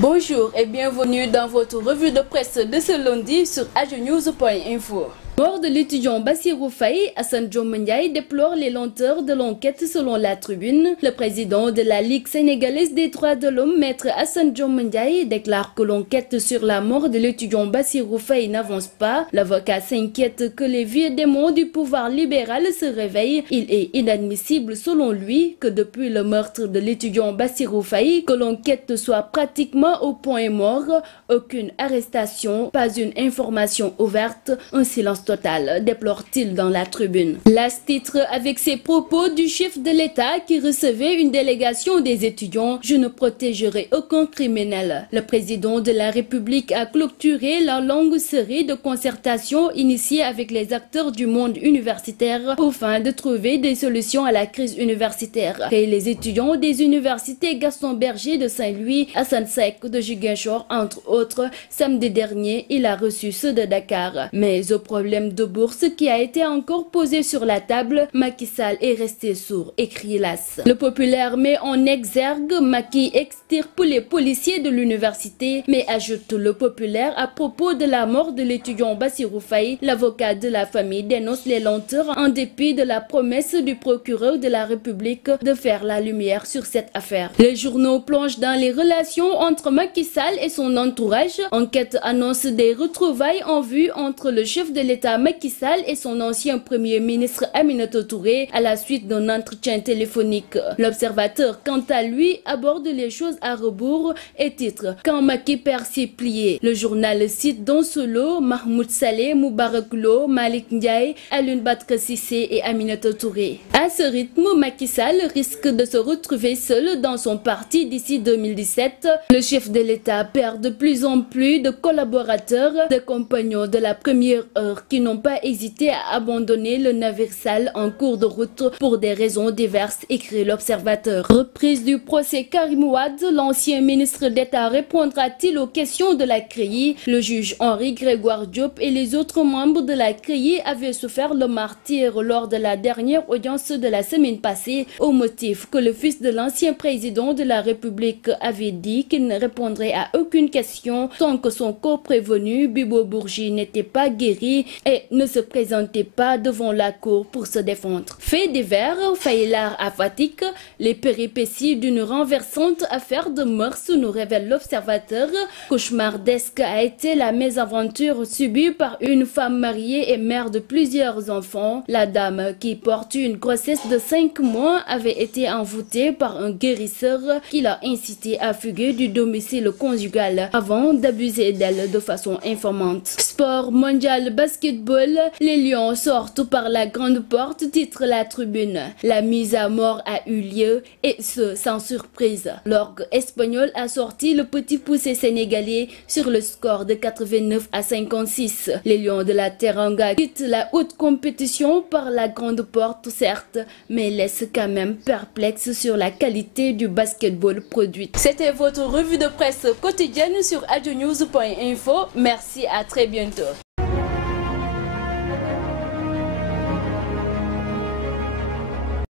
Bonjour et bienvenue dans votre revue de presse de ce lundi sur agenews.info. Mort de l'étudiant Bassirou Faye, Assane Dioma Ndiaye déplore les lenteurs de l'enquête selon la Tribune. Le président de la Ligue sénégalaise des droits de l'homme, maître Assane Dioma Ndiaye, déclare que l'enquête sur la mort de l'étudiant Bassirou Faye n'avance pas. L'avocat s'inquiète que les vieux démons du pouvoir libéral se réveillent. Il est inadmissible selon lui que depuis le meurtre de l'étudiant Bassirou Faye, que l'enquête soit pratiquement au point mort. Aucune arrestation, pas une information ouverte, un silence total, déplore-t-il dans la Tribune. L'AS titre avec ses propos du chef de l'État qui recevait une délégation des étudiants: je ne protégerai aucun criminel. Le président de la République a clôturé la longue série de concertations initiées avec les acteurs du monde universitaire afin de trouver des solutions à la crise universitaire. Et les étudiants des universités Gaston Berger de Saint-Louis, Assane Seck de Ziguinchor, entre autres, samedi dernier, il a reçu ceux de Dakar. Mais au problème de bourse qui a été encore posé sur la table, Macky Sall est resté sourd, écrit l'AS. Le Populaire met en exergue Macky extirpe les policiers de l'université, mais ajoute le Populaire à propos de la mort de l'étudiant Bassirou Faye. L'avocat de la famille dénonce les lenteurs en dépit de la promesse du procureur de la République de faire la lumière sur cette affaire. Les journaux plongent dans les relations entre Macky Sall et son entourage. Enquête annonce des retrouvailles en vue entre le chef de l'État Macky Sall et son ancien premier ministre Aminata Touré à la suite d'un entretien téléphonique. L'Observateur, quant à lui, aborde les choses à rebours et titre: quand Macky perd ses pliés. Le journal cite dans ce lot Mahmoud Saleh, Moubarak Lo, Malik Ndiaye, Alioune Badara Cissé et Aminata Touré. À ce rythme, Macky Sall risque de se retrouver seul dans son parti d'ici 2017. Le chef de l'État perd de plus en plus de collaborateurs, de compagnons de la première heure qui n'ont pas hésité à abandonner le navire sale en cours de route pour des raisons diverses, écrit l'Observateur. Reprise du procès Karim Wade, l'ancien ministre d'État répondra-t-il aux questions de la CREI? Le juge Henri Grégoire Diop et les autres membres de la CREI avaient souffert le martyre lors de la dernière audience de la semaine passée, au motif que le fils de l'ancien président de la République avait dit qu'il ne répondrait à aucune question tant que son co-prévenu Bibo Bourgi n'était pas guéri et ne se présentait pas devant la cour pour se défendre. Fait divers, Faylar à Fatick, les péripéties d'une renversante affaire de mœurs, nous révèle l'Observateur. Cauchemardesque a été la mésaventure subie par une femme mariée et mère de plusieurs enfants. La dame, qui porte une grossesse de 5 mois, avait été envoûtée par un guérisseur qui l'a incité à fuguer du domicile conjugal avant d'abuser d'elle de façon informante. Sport mondial basketball, les Lions sortent par la grande porte, titre la Tribune. La mise à mort a eu lieu et ce sans surprise. L'orgue espagnol a sorti le petit poussé sénégalais sur le score de 89-56. Les Lions de la Teranga quittent la haute compétition par la grande porte, certes, mais laissent quand même perplexe sur la qualité du basketball produit. C'était votre revue de presse quotidienne sur agenews.info. Merci, à très bientôt.